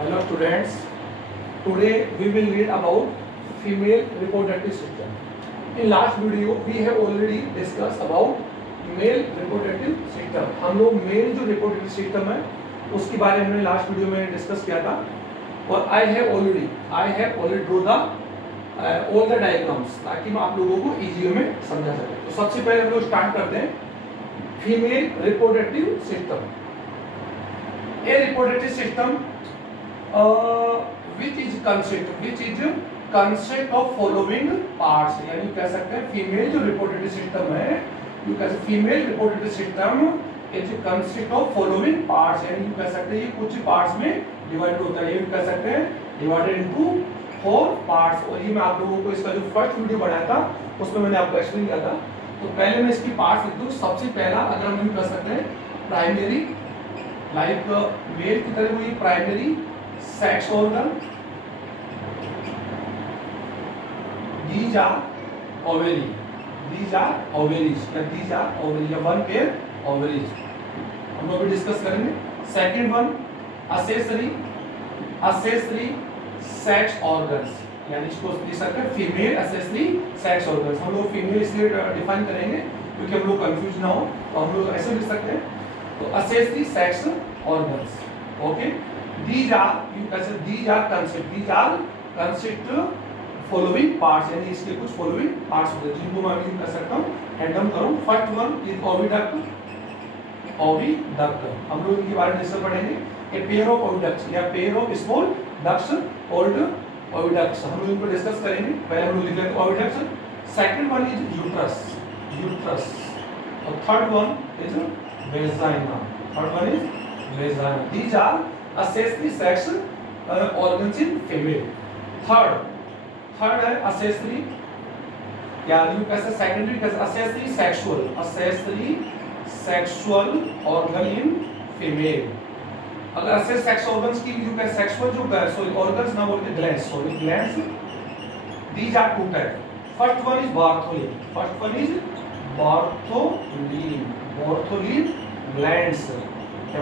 Hello students, today we will read about female reproductive system. In last video we have already discussed about male reproductive system. हम लोग mail जो reproductive system है उसके बारे में हमने लास्ट वीडियो में डिस्कस किया था और I have already draw the all the diagrams ताकि मैं आप लोगों को इजी वे में समझा सके। तो सबसे पहले हम लोग स्टार्ट करते हैं female reproductive system. A reproductive system which is consist of following parts, यानी कह सकते हैं फीमेल जो रिप्रोडक्टिव सिस्टम है यू कह सकते female reproductive system is consist of following parts, यानी यू कह सकते हैं ये कुछ पार्ट्स में डिवाइड होता है, ये कह सकते हैं डिवाइडेड इनटू 4 पार्ट्स। और ये मैं आप लोगों को इसका जो फर्स्ट वीडियो बनाया था उसमें मैंने आपको एक्सप्लेन किया था। तो पहले मैं इसकी पार्ट्स लिख दूं। सबसे पहला अगर हम यूं कह सकते हैं प्राइमरी, लाइक मेल की तरह हुई primary sex organ, these are ovaries, these are ovaries या these are ovaries या one pair ovaries हम लोग भी डिस्कस करेंगे। Second one accessory sex organs, यानी इसको लिख सकते हैं फीमेल accessory सेक्स ऑर्गन्स। हम लोग फीमेल इसलिए डिफाइन करेंगे क्योंकि हम लोग कंफ्यूज ना हो, तो हम लोग ऐसे लिख सकते हैं। तो accessory sex organs, okay, these are consist following parts, यानी इसके कुछ following parts होते हैं जिनको मैं अभी कर सकता हूँ हैंडल करूँ। First one is oviduct. हम लोग इनके बारे में डिस्कस पढ़ेंगे। ए पेयर ऑफ ओविडक्ट्स या pair of small ducts called oviducts, हम लोग इनको डिस्कस करेंगे। पहले हम लोग लिख लेते हैं oviducts. Second one is uterus और third one is vagina. These are accessory sex organs in female. Third है accessory, या यूं कैसे सेकेंडरी कैसे accessory sexual organ in female। अगर accessory sex organs की यूं कैसे sexual जो organs ना बोलते glands, these are two types. First one is Bartholin glands.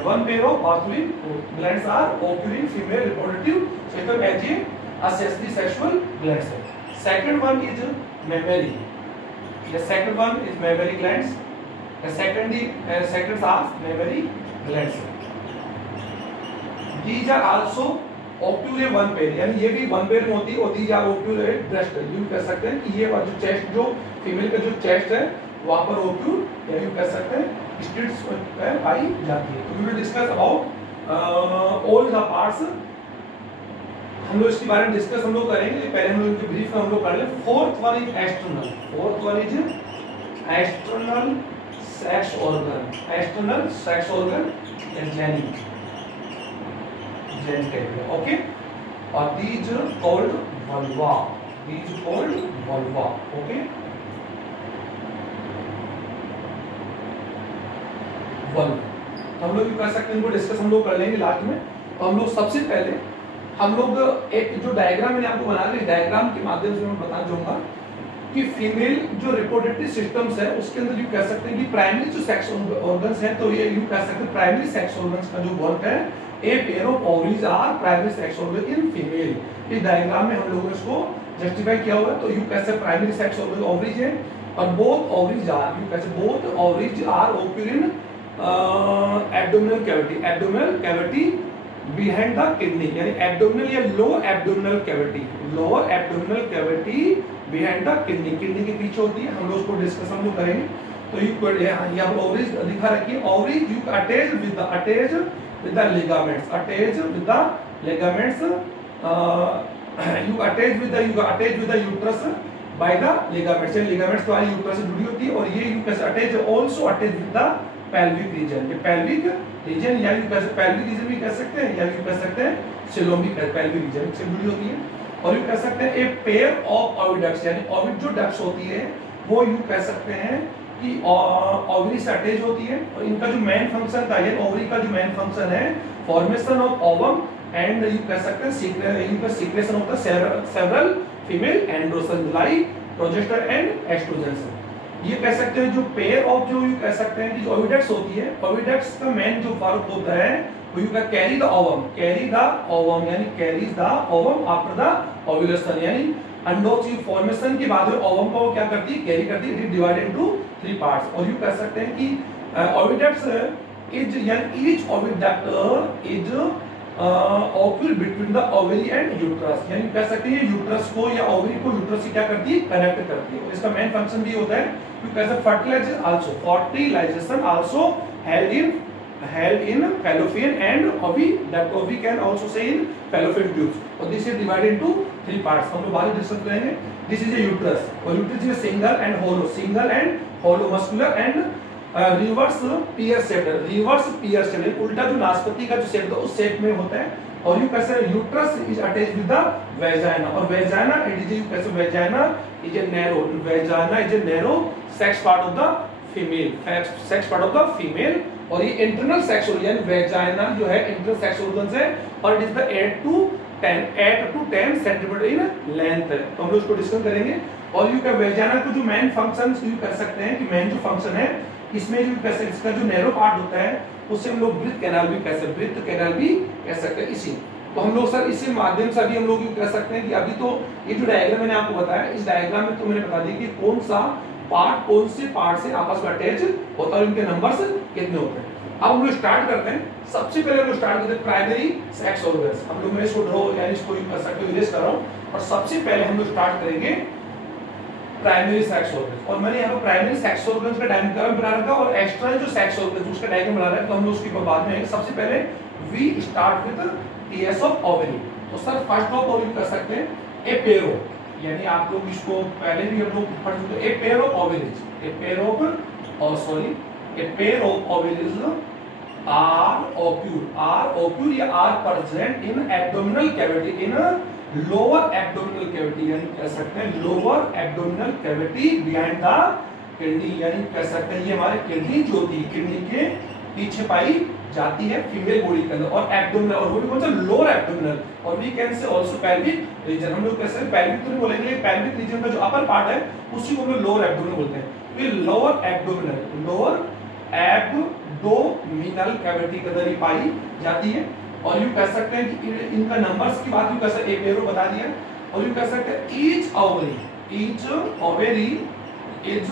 One pair of Bartholin glands are occur in female reproductive system as a accessory sexual glands. Second one is mammary. The second one is mammary glands. The second are mammary glands. These are also occur one pair, यानी ये भी one pair में होती है। और these are occur breast, यूं कह सकते हैं कि ये जो चेस्ट जो फीमेल का जो चेस्ट है वहाँ पर occur या यूं कह सकते हैं स्टिट्स पाई जाती है। तो we will discuss about all the parts. हम लोग इसके बारे में डिस्कस हम लोग करेंगे। पहले हम लोग इनके ब्रीफ में हम लोग कर ले। Fourth one is external sex organ genital, okay. और दीज कॉल्ड वल्वा, ओके। हम लोग कह सकते हैं इनको डिस्कस हम लोग कर लेंगे लास्ट में। तो हम लोग सबसे पहले हम लोग एक जो डायग्राम मैंने आपको बना लिया, डायग्राम के माध्यम से मैं बताना चाहूंगा कि फीमेल जो रिप्रोडक्टिव सिस्टम्स है उसके अंदर यूं कह सकते हैं कि प्राइमरी जो सेक्स ऑर्गन्स हैं, तो ये यूं कह सकते हैं प्राइमरी सेक्स ऑर्गन्स का जो वर्क है a pair of ovaries are primary sex organ in female. इस डायग्राम में हम लोगों ने इसको जस्टिफाई किया हुआ है। तो यूं कह सकते हैं प्राइमरी सेक्स ऑर्गन ओवरीज है और बोथ ओवरीज आर ओक्यूर इन abdominal cavity behind the kidney, यानी abdominal या lower abdominal cavity behind the kidney के पीछे होती है। हम लोग उसको डिस्कस हम लोग करेंगे। तो यहाँ पर ओवरीज दिखा रखी है। Ovaries you attach with the ligaments, you attach with the uterus by the ligaments, ligaments तो यूट्रस से जुड़ी होती है। और ये यू कैसे attach with the pelvic region, ये pelvic region या pelvic region भी कह सकते हैं या यूं कह सकते हैं सिलोमिक pelvic region से जुड़ी होती है। और यूं कह सकते हैं ए पेयर ऑफ ओविडक्ट्स, यानी ओविड जो डक्ट्स होती है वो यूं कह सकते हैं कि ओवरी से अटैच होती है। और इनका जो मेन फंक्शन था, ये ओवरी का जो मेन फंक्शन है फॉर्मेशन ऑफ ओवम एंड यूं कह सकते हैं secretion of the several female androgen like progesterone and oestrogen. ये कह सकते हैं जो पेयर ऑफ जो कह सकते हैं कि जो ओविडक्ट्स होती है, ओविडक्ट्स का मेन जो वर्क होता है तो you can carry the ovum, carry the ovum यानी carries the ovum after the ovulation, यानी अंडोत्सर्ग की फॉर्मेशन के बाद में ओवम को क्या करती है, कैरी करती है। It is divided into 3 parts. और यू कह सकते हैं कि ओविडक्ट्स इज यानी ईच ओविडक्ट इज ऑक्यूल between the ovary and uterus, यानी कह सकते हैं यूट्रस को या ओवरी को यूट्रस से क्या करती है, कनेक्ट करती है। इसका मेन फंक्शन भी होता है यू कैसे fertilisation also held in fallopian and oviduct, or we can also say in fallopian tubes, और this is divided into 3 parts। हम लोग बाद में डिस्कस करेंगे। दिस इज ए यूट्रस, और uterus is single and hollow muscular and reverse pear shaped, reverse pear shaped, उल्टा जो नाशपाती का जो शेप है उस शेप में होता है। और यू कैसे uterus is attached with the vagina, और वेजाइना इट इज यू कैसे vagina is a narrow, vagina is a narrow sex part of the female, sex part of the female. और ये इंटरनल सेक्स ऑर्गन वेजाइना जो है internal sex organ है, और it is the 8 to 10 centimetre in length है। तो हम लोग इसको डिस्कस करेंगे। और यू का वेजाइना को जो मेन फंक्शन यू कर सकते हैं कि मेन जो फंक्शन है इसमें जो कैसे इसका जो नैरो पार्ट होता है उससे हम लोग ब्रीथ कैनाल भी कह सकते हैं इसी। तो हम लोग सर इसी माध्यम से अभी हम लोग कह सकते हैं कि अभी तो ये जो डायग्राम मैंने आपको बताया, इस डायग्राम में तो मैंने बता दिया कि कौन से पार्ट से आपस में अटैच होता है, उनके नंबर्स कितने होते हैं। अब हम लोग स्टार्ट करते हैं। सबसे पहले हम लोग स्टार्ट करते हैं प्राइमरी सेक्स ऑर्गन्स। हम लोग मैं इसको ड्रॉ यानी इसको कर सकते हो, इरेज कर रहा हूं। और सबसे पहले हम लोग स्टार्ट करेंगे प्राइमरी सेक्स ऑर्गन्स। और मैंने यहाँ पर प्राइमरी सेक्स ऑर्गन्स का डायग्राम बना रखा और एक्स्ट्रा जो सेक्स ऑर्गन्स उसका डायग्राम बना रखा है, तो हम लोग उसके बाद में सबसे पहले we start with TS of ovary. तो सर फर्स्ट ऑफ ऑल कर सकते हैं ए पेरो, यानी आप लोग इसको पहले भी हम लोग पढ़ चुके हैं। ए पेर ऑफ ओवरीज, ए पेर ऑफ ओवरीज आर ओक्यूल या are present in abdominal cavity, in lower abdominal cavity, यानी कह सकते हैं lower abdominal cavity behind the kidney, यानी कह सकते हैं ये हमारे किडनी जो होती है किडनी के पीछे पाई जाती है फीमेल बॉडी के अंदर। और एब्डोमिनल, और वो भी कौन सा, लोअर एब्डोमिनल। और we can say also pelvic region. हम लोग कैसे पेल्विक तो नहीं बोलेंगे, पेल्विक रीजन का जो अपर पार्ट है उसी को हम लोग लोअर एब्डोमिनल बोलते हैं। ये lower abdominal, lower abdominal cavity के अंदर ही पाई जाती है। और यू कह सकते हैं कि इनका नंबर्स की बात यू कह सकते हैं, एक एरो बता दिया। और यू कह सकते हैं each ovary is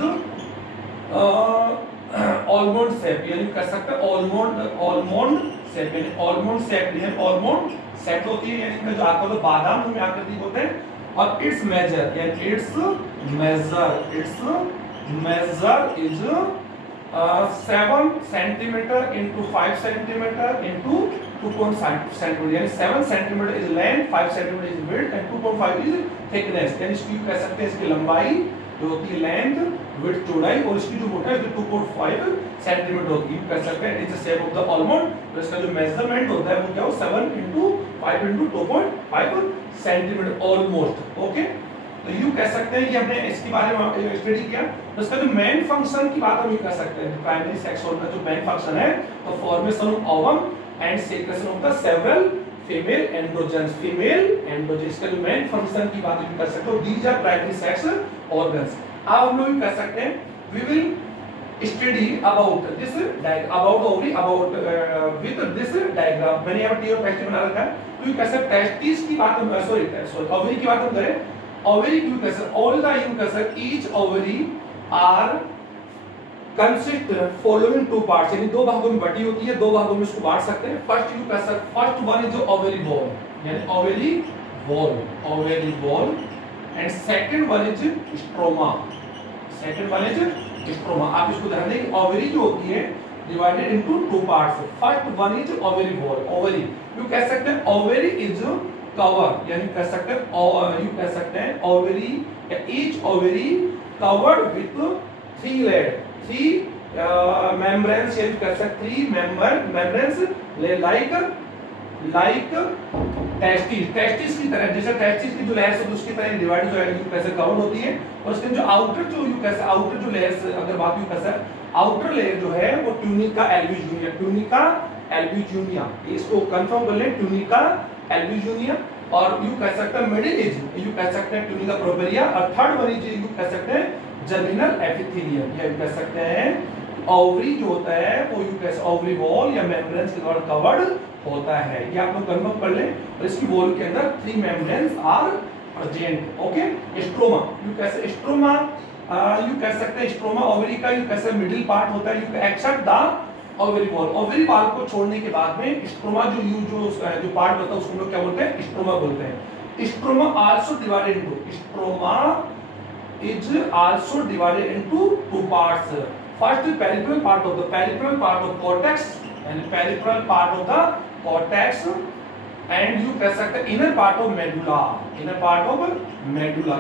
almond shape, यानी कर सकते हैं ऑलमोंड शेप, यानी ऑलमोंड शेप, यानी ऑलमोंड शेप होती है, यानी इनका जो आकार तो बादाम में आकृति होते हैं। और इट्स मेजर, यानी its measure is 7 centimeter into 5 centimeter into 2.5 centimeter, यानी 7 centimeter is length, 5 centimeter is width and 2.5 is thickness. यानी इसकी कह सकते हैं इसकी लंबाई जो होती है लेंथ, विड्थ चौड़ाई, और इसकी जो मोटाई है 2.5 सेंटीमीटर होती है। कह सकते हैं it is the shape of the almond. तो इसका जो मेजरमेंट होता है वो क्या हो, 7 into 5 into 2.5 centimetre almost. Okay, तो यू कह सकते हैं कि हमने इसके बारे में स्टडी किया। तो इसका जो मेन फंक्शन की बात हम ये कर सकते हैं, प्राइमरी सेक्स ऑर्गन का जो मेन फंक्शन है तो formation of ovum and secretion of the several female androgens, इसका जो मेन फंक्शन की बात हम कर सकते हो। These are primary sex organs. अब हम लोग कर सकते हैं we will study about this about ovary about with this diagram. मैंने यहाँ पर टी और टेस्ट बना रखा है। तो यू कैसे टेस्टिस की बात हम सॉरी ओवरी की बात हम करें, ओवरी क्यों कैसे ऑल द यू कैसे each ovary are consist following 2 parts, यानी 2 भागों में बटी होती है, 2 भागों में इसको बांट सकते हैं। First one is ovary ball, यानी ovary ball and second one is stroma, आप इसको ध्यान दें कि ओवरी जो होती है divided into 2 parts. First one is ovary ball, ovary you कह सकते हैं ओवरी इज कवर, यानी कह सकते हैं यू कह सकते हैं ओवरी या each ovary covered with 3 layer, 3 membranes, यानी कह सकते 3 मेम्ब्रेन्स लाइक टेस्टिस की तरह, जैसे टेस्टिस की जो लेयर्स है उसकी तरह डिवाइड जो है कैसे कवर्ड होती है। और उसके जो आउटर जो यू कैसे आउटर जो लेयर्स अगर बात यू कैसे आउटर लेयर जो है वो ट्यूनिका एल्ब्यूजिनिया, इसको कंफर्म कर लें, ट्यूनिका एल्ब्यूजिनिया। और यू कह सकते हैं मिडिल इज यू कह सकते हैं ट्यूनिका प्रोपेरिया, और थर्ड वन इज यू कह सकते हैं जर्मिनल एपिथेलियम, या कह सकते हैं ओवरी जो होता है वो यू कैसे ओवरी वॉल या मेम्ब्रेन्स के द्वारा कवर्ड होता है। ये आप लोग कन्फर्म कर लें। और इसकी वॉल के अंदर 3 membranes are present. Okay, stroma you कैसे स्ट्रोमा यू कह सकते हैं स्ट्रोमा ओवरी का यू कैसे मिडिल पार्ट होता है, you except the ovary wall. Ovary wall को छोड़ने के बाद में स्ट्रोमा जो पार्ट होता है उसको हम लोग क्या बोलते हैं, स्ट्रोमा बोलते हैं। Stroma also divided into stroma is also divided into 2 parts. First, the peripheral part of cortex and peripheral part of the cortex, and you कह सकते हैं inner part of medulla.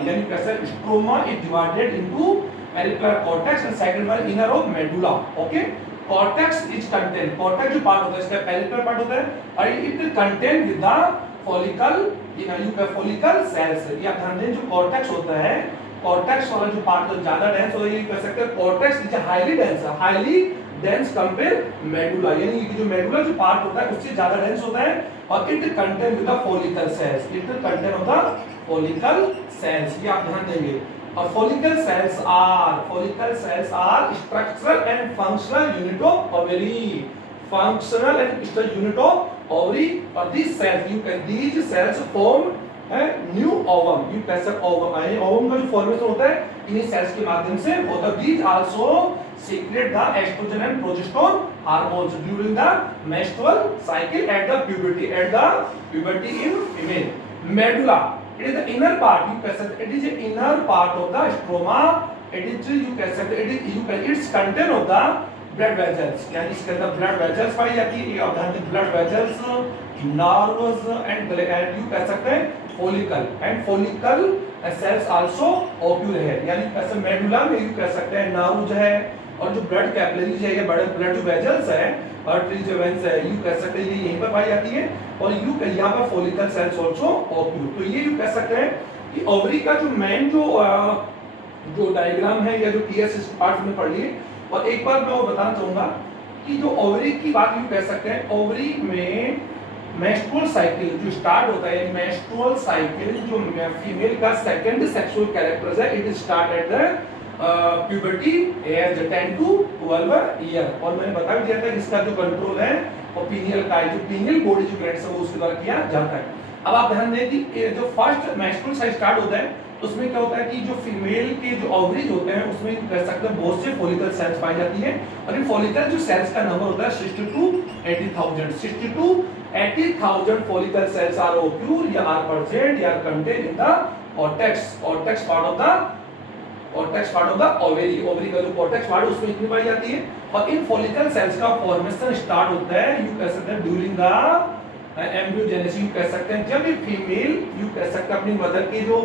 यानी कैसे stroma is divided into peripheral cortex and second one inner of medulla. Okay, cortex is contain, cortex जो part होता है इसका peripheral part होता है और it contain with the follicle, you follicle cells। ये आप ध्यान दें जो cortex होता है, कॉर्टेक्स वाला जो पार्ट तो ज्यादा डेंस होता है, ये कह सकते हैं cortex is highly dense compare medulla, यानी कि जो मेडुला जो पार्ट होता है उससे ज्यादा डेंस होता है और it contain with the follicle cells, it contain of the follicle cells. ये आप ध्यान देंगे। और follicle cells are structural and functional unit of ovary, functional and structural unit of ovary. और these cells form new ovum, you कैसे ovum का जो formation होता है इन्हीं सेल्स के माध्यम से होता है। These also secrete the estrogen and progesterone hormones during the menstrual cycle at the puberty in female। Medulla it is the inner part, you कह सकते it is the inner part of the stroma, it is you कह सकते it's content of the blood vessels, यानी इसके अंदर blood vessels पाई जाती है। ये blood vessels, nerves and you कह सकते हैं follicle cells also occur है, यानी कैसे मेडुला में यू कह सकते हैं नर्व जो है और जो ब्लड कैपिलरीज है, ये बड़े ब्लड जो वेजल्स है आर्टरीज जो वेन्स है यू कह सकते हैं ये यहीं पर पाई जाती है और यू यहाँ पर follicle cells also occur। तो ये यू कह सकते हैं कि ओवरी का जो मेन जो डायग्राम है या जो टीएस पार्ट में पढ़ लिए। और एक बार मैं वो बताना चाहूंगा कि जो ओवरी की बात यू कह सकते हैं, ओवरी में मेंस्ट्रुअल साइकिल जो स्टार्ट होता है, मेंस्ट्रुअल साइकिल जो फीमेल का सेकंड सेक्सुअल कैरेक्टर है, it start at the puberty as 10 to 12 year. और मैंने बता भी दिया था कि इसका जो कंट्रोल है वो पीनियल का है, जो पीनियल बॉडी जो ग्लैंड्स है वो उसके द्वारा किया जाता है। अब आप ध्यान दें कि जो फर्स्ट मेंस्ट्रुअल साइकिल स्टार्ट होता है उसमें क्या होता है कि जो फीमेल के जो ओवरीज होते हैं उसमें कह सकते हैं बहुत से फॉलिकल सेल्स पाई जाती है और इन फॉलिकल जो सेल्स का नंबर होता है 60 to 80,000 follicle cells are occur या are present या contained in the cortex part of the ovary का जो cortex part उसमें इतनी पाई जाती है। और इन follicle cells का फॉर्मेशन स्टार्ट होता है यू कह सकते हैं ड्यूरिंग द एम्ब्रियोजेनेसिस, यू कह सकते हैं जब ये फीमेल यू कह सकते हैं अपनी मदर की जो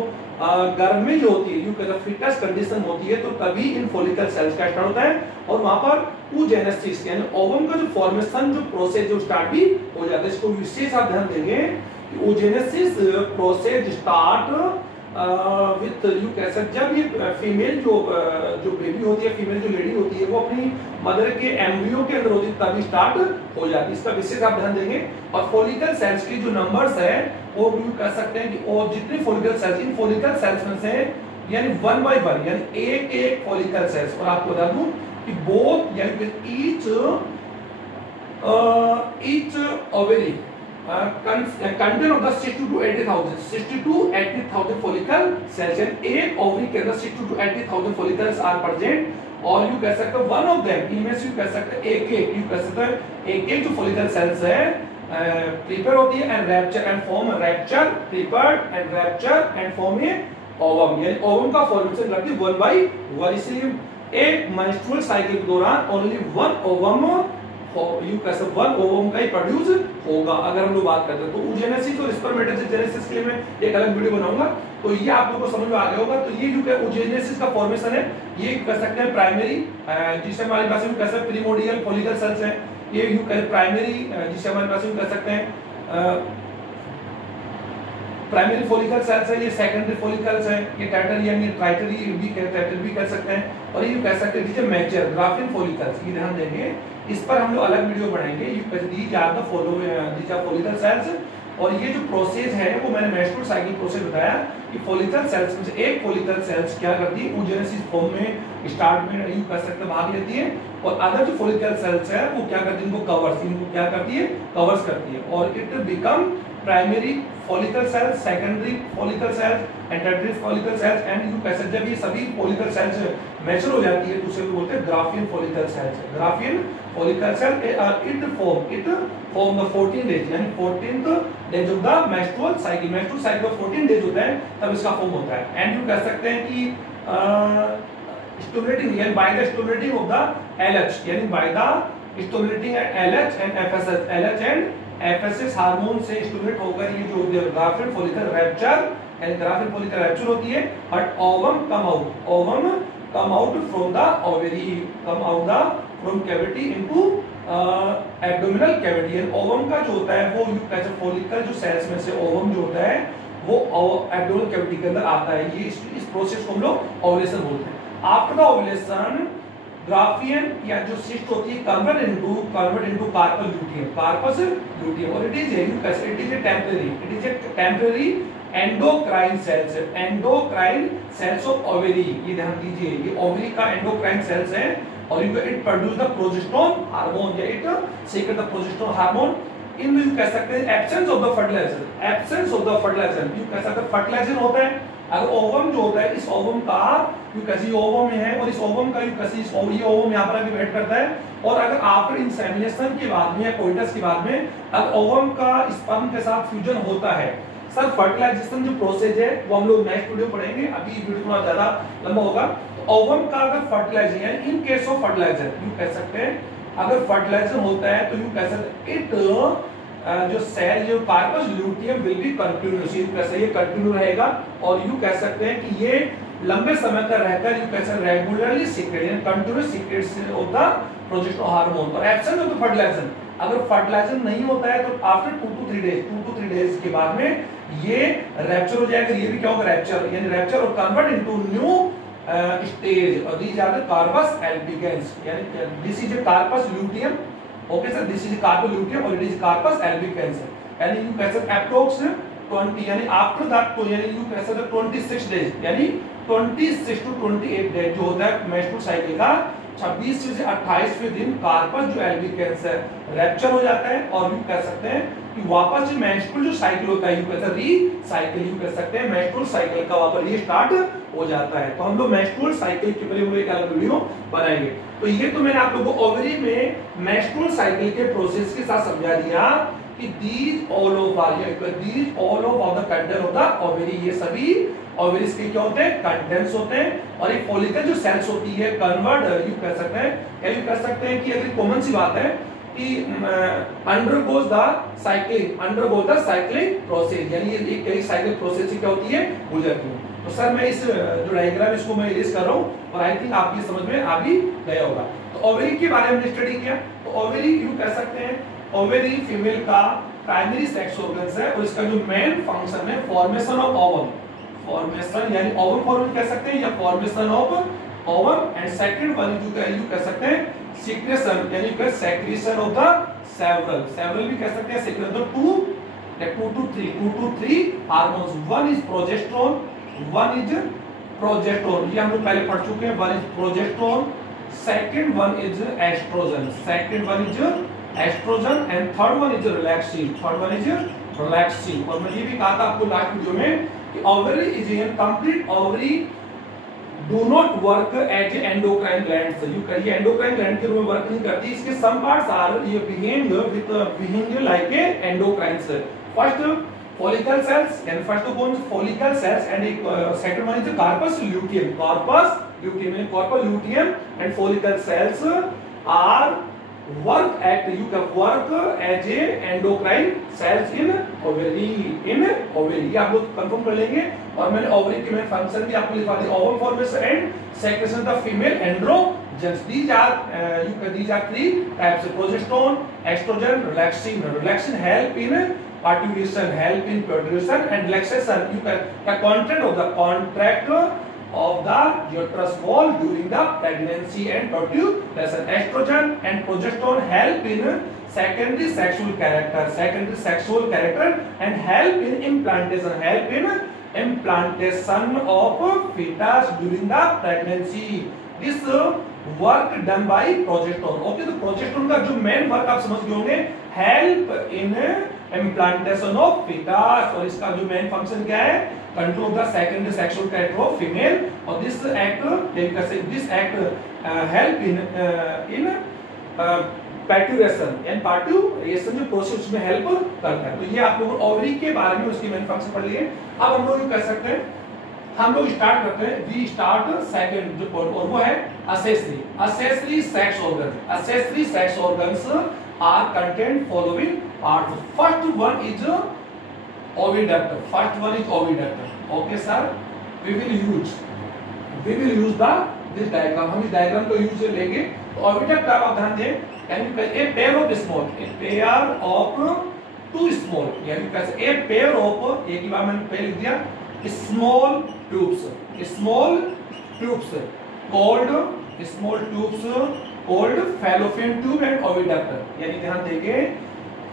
गर्भ में जो होती है यू कहते हैं फिटस कंडीशन होती है तो तभी इन फॉलिकल सेल्स का स्टार्ट होता है और वहां पर oogenesis यानी ओवम का जो फॉर्मेशन जो प्रोसेस जो स्टार्ट भी हो जाता है। इसको विशेष आप ध्यान देंगे कि oogenesis process start with you कह सकते जब ये फीमेल जो बेबी होती है, फीमेल जो लेडी होती है वो अपनी मदर के एम्ब्रियो के अंदर होती है तभी स्टार्ट हो जाती है। इसका विशेष आप ध्यान देंगे। और फॉलिकल सेल्स की जो नंबर्स है वो भी कह सकते हैं कि और जितने फॉलिकल सेल्स इन फॉलिकल सेल्स में से यानी 1 by 1 यानी एक फॉलिकल सेल्स। और आपको बता दूं कि बोथ यानी each ovary content of the 60 to 80,000 follicle cells and एक ओवरी के अंदर 60 to 80,000 follicles are present और यू कह सकते हैं वन ऑफ देम इनमें से यू कह सकते हैं एक यू कह सकते हैं एक जो follicle cells है प्रिपेयर होती है and rapture and form rapture prepared and rapture and form A ovum, यानी ओवम का फॉर्मेशन करती है 1 by 1। इसलिए एक मेंस्ट्रुअल साइकिल के दौरान ओनली 1 ओवम यू कह सकते 1 ओवम का ही प्रोड्यूस होगा अगर हम लोग बात करते हैं। तो oogenesis और spermatogenesis के लिए मैं एक अलग वीडियो बनाऊंगा तो ये आप लोगों को समझ में आ गया होगा। तो ये जो oogenesis का फॉर्मेशन है ये कह सकते हैं प्राइमरी जिसे हमारे पास कह सकते हैं प्रीमोडियल फॉलिकल सेल्स है, ये यू कह प्राइमरी जिसे हमारे पास कह सकते हैं प्राइमरी फॉलिकल सेल्स है, ये सेकेंडरी फॉलिकल्स है, ये टर्टरी यानी ट्राइटरी भी कह सकते हैं और ये कह सकते हैं जिसे मैच्योर ग्राफिन फॉलिकल्स। ये ध्यान देंगे इस पर हम लोग अलग वीडियो बनाएंगे। You these are follicle cells और ये जो प्रोसेस है वो मैंने मेंस्ट्रुअल साइकिल प्रोसेस बताया कि फॉलिकल सेल्स में से एक फॉलिकल सेल्स क्या करती है, oogenesis फॉर्म में स्टार्ट में यू कर सकते भाग लेती है, और अदर जो फॉलिकल सेल्स है वो क्या करती है, इनको कवर्स, इनको क्या करती है, कवर्स करती है, और it become primary follicle sales, secondary follicle sales and tertiary follicle sales, and you कह सकते हैं जब ये सभी फॉलिकल सेल्स मैच्योर हो जाती है तो उसे बोलते हैं graafian follicle cells. Graafian follicle cell it form the 14 days, यानी 14th days of the menstrual cycle. Menstrual cycle 14 days होता है तब इसका फॉर्म होता है, एंड यू कह सकते हैं कि stimulating, यानी by the stimulating of the LH, यानी by the stimulating LH and FSH, LH and FSH hormone से स्टिमुलेट होकर ये जो ग्राफियन फॉलिकल रैप्चर, यानी ग्राफियन फॉलिकल रैप्चर होती है, but ovum come out from the ovary, come out the from cavity into abdominal cavity. यानी ovum का जो होता है वो यू कैसे फॉलिकल जो सेल्स में से ओवम जो होता है वो एब्डोमिनल कैविटी के अंदर आता है। ये इस प्रोसेस को हम लोग ओवुलेशन बोलते हैं। आफ्टर द ओवुलेशन ग्राफियन या जो सिस्ट होती है कन्वर्ट इनटू कार्पल लुटियम, और it is a temporary endocrine cells of ovary. ये ध्यान दीजिए, ये ओवरी का एंडोक्राइन सेल्स है, और it produce the progesterone hormone, या it secret the progesterone hormone in, you कह सकते हैं absence of the fertilizer, you कह सकते हैं फर्टिलाइजर होता है। अगर ओवम जो होता है, इस ओवम का यू कैसी ओवम में है, और इस ओवम का यू कैसी ये ओवम यहाँ पर आके वेट करता है, और अगर आफ्टर इंसेमिनेशन के बाद में या कोइटस के बाद में अगर ओवम का स्पर्म के साथ फ्यूजन होता है, सर फर्टिलाइजेशन जो प्रोसेस है वो हम लोग नेक्स्ट वीडियो पढ़ेंगे, अभी वीडियो थोड़ा ज्यादा लंबा होगा। तो ओवम का अगर फर्टिलाइजेशन, यानी in case of fertilizer you कह सकते हैं, अगर फर्टिलाइजेशन होता है तो यू कह सकते हैं इट जो सेल जो corpus luteum will be continuous, ये कंटिन्यू रहेगा, और यू कह सकते हैं कि ये लंबे समय तक रहकर यू कह सकते हैं रेगुलरली सीक्रेट, यानी continuous secret of the progesterone hormone. और एब्सेंस ऑफ द फर्टिलाइजेशन, अगर फर्टिलाइजेशन नहीं होता है तो आफ्टर 2 to 3 डेज के बाद में ये रैप्चर हो जाएगा। ये भी क्या होगा, रैप्चर, यानी रैप्चर और कन्वर्ट इनटू न्यू स्टेज, और these are the corpus albicans, यानी this is a corpus luteum, okay sir, this is corpus luteum और इट इज कार्पस एल्बिगेंस, यानी यू कह सकते अप्रोक्स 20, यानी आफ्टर दैट तो यानी यू कह सकते 26 डेज, यानी 26 to 28 डेज जो होता है मेंस्ट्रुअल साइकिल का 26 से 28वें दिन कार्पस जो एल्बिगेंस है रैप्चर हो जाता है, और यू कह सकते हैं कि वापस जो मेंस्ट्रुअल जो साइकिल होता है यू कहते हैं रीसाइकिल, यू कह सकते हैं मेंस्ट्रुअल साइकिल का वापस ये स्टार्ट हो जाता है। तो हम लोग मेंस्ट्रुअल साइकिल के बारे में एक अलग वीडियो बनाएंगे। तो ये तो मैंने आप लोगों को ओवरी में मेंस्ट्रुअल साइकिल के प्रोसेस के साथ समझा दिया कि these all of the content of the ovary, ये सभी ओवरीज के क्या होते हैं, कंटेंट्स होते हैं, और एक फॉलिकल जो सेल्स होती है कन्वर्ट यू कह सकते हैं, या यू कह सकते हैं कि अगर कॉमन सी बात है कि अंडरगोज द साइक्लिंग प्रोसेस, यानी ये एक साइकिल प्रोसेस से क्या होती है, गुजरती है। तो सर मैं इस जो डायग्राम इसको मैं इरेज कर रहा हूँ, और आई थिंक आपकी समझ में आ भी गया होगा। तो ओवरी के बारे में स्टडी किया, तो ओवरी यू कह सकते हैं ओवरी फीमेल का प्राइमरी सेक्स ऑर्गन है, और इसका जो मेन फंक्शन है फॉर्मेशन ऑफ ओवम, फॉर्मेशन यानी ओवम फॉर्मेशन कह सकते हैं, या formation of ovum, and second one you कह सकते हैं सीक्रेशन, यानी सेक्रेशन ऑफ द सेवरल भी कह सकते हैं, secretion of 2 to 3 hormones, one is progesterone, one is progesterone, ये हम लोग पहले पढ़ चुके हैं, one is progesterone, second one is estrogen, and third one is relaxin, और मैं ये भी कहा था आपको लास्ट वीडियो में कि ovary is in complete ovary do not work as endocrine glands, ये एंडोक्राइन ग्लैंड के रूप में वर्क नहीं करती, इसके सम पार्ट्स आर ये behave like a endocrines. First follicle cells, and first of all follicle cells, and second one is the corpus luteum, corpus luteum and follicle cells are work as a endocrine cells in ovary, ये आप लोग confirm कर लेंगे। और मैंने ovary के main function भी आपको लिखवा दिया, ovum formation and secretion of the female androgens, these are three types of progesterone, estrogen, relaxin help in parturition, help in protrusion, and relaxation you can the contract of the uterus wall during the pregnancy and protrusion. Estrogen and progesterone help in secondary sexual character and help in implantation of fetus during the pregnancy. This work done by progesterone. Okay, तो progesterone का जो main work आप समझ गए होंगे, help in implantation of fetus, और इसका जो मेन फंक्शन क्या है, control the secondary sexual character of female, और this act help in parturition and parturition जो प्रोसेस में हेल्प करता है। तो ये आप लोग ओवरी के बारे में उसकी मेन फंक्शन पढ़ लिए। अब हम लोग ये कर सकते हैं, हम लोग स्टार्ट करते हैं, वी स्टार्ट सेकंड जो पॉइंट, और वो है accessory sex organs are content following parts. First one is oviduct. Okay sir, we will use this diagram, हम इस डायग्राम को यूज लेंगे। तो ओविडक्ट का आप ध्यान दें, a pair of two small, यानी कैसे a pair of, एक ही बार मैंने पहले लिख दिया, small tubes called fallopian tube and oviduct। यानी ध्यान देंगे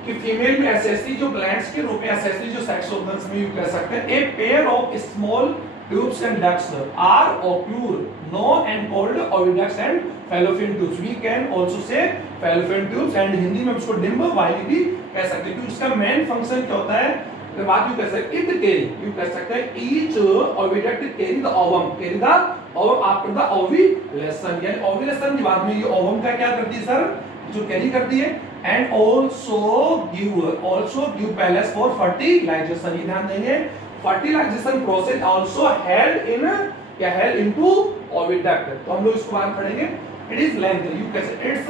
कि फीमेल में एसेसरी जो ग्लैंड्स के रूप में एसेसरी जो सेक्स ऑर्गन्स में यूज कर सकते हैं। a pair of small tubes and ducts are occur known and called oviducts and fallopian tubes। We can also say fallopian tubes and Hindi में उसको डिम्ब वाहिनी भी कह सकते हैं, क्योंकि उसका मेन फंक्शन क्या होता है, अगर बात यू कह सकते हैं, it carry, यू कह सकते हैं each oviduct carry the ovum after the ovulation। यानी ओव्यूलेशन के बाद में ये ओवम का क्या करती है सर, जो कैरी करती है, and also give pellets for fertilization। ये ध्यान देंगे, fertilization process also held into oviduct। तो हम लोग इसको बात करेंगे, it is length, you can say it's,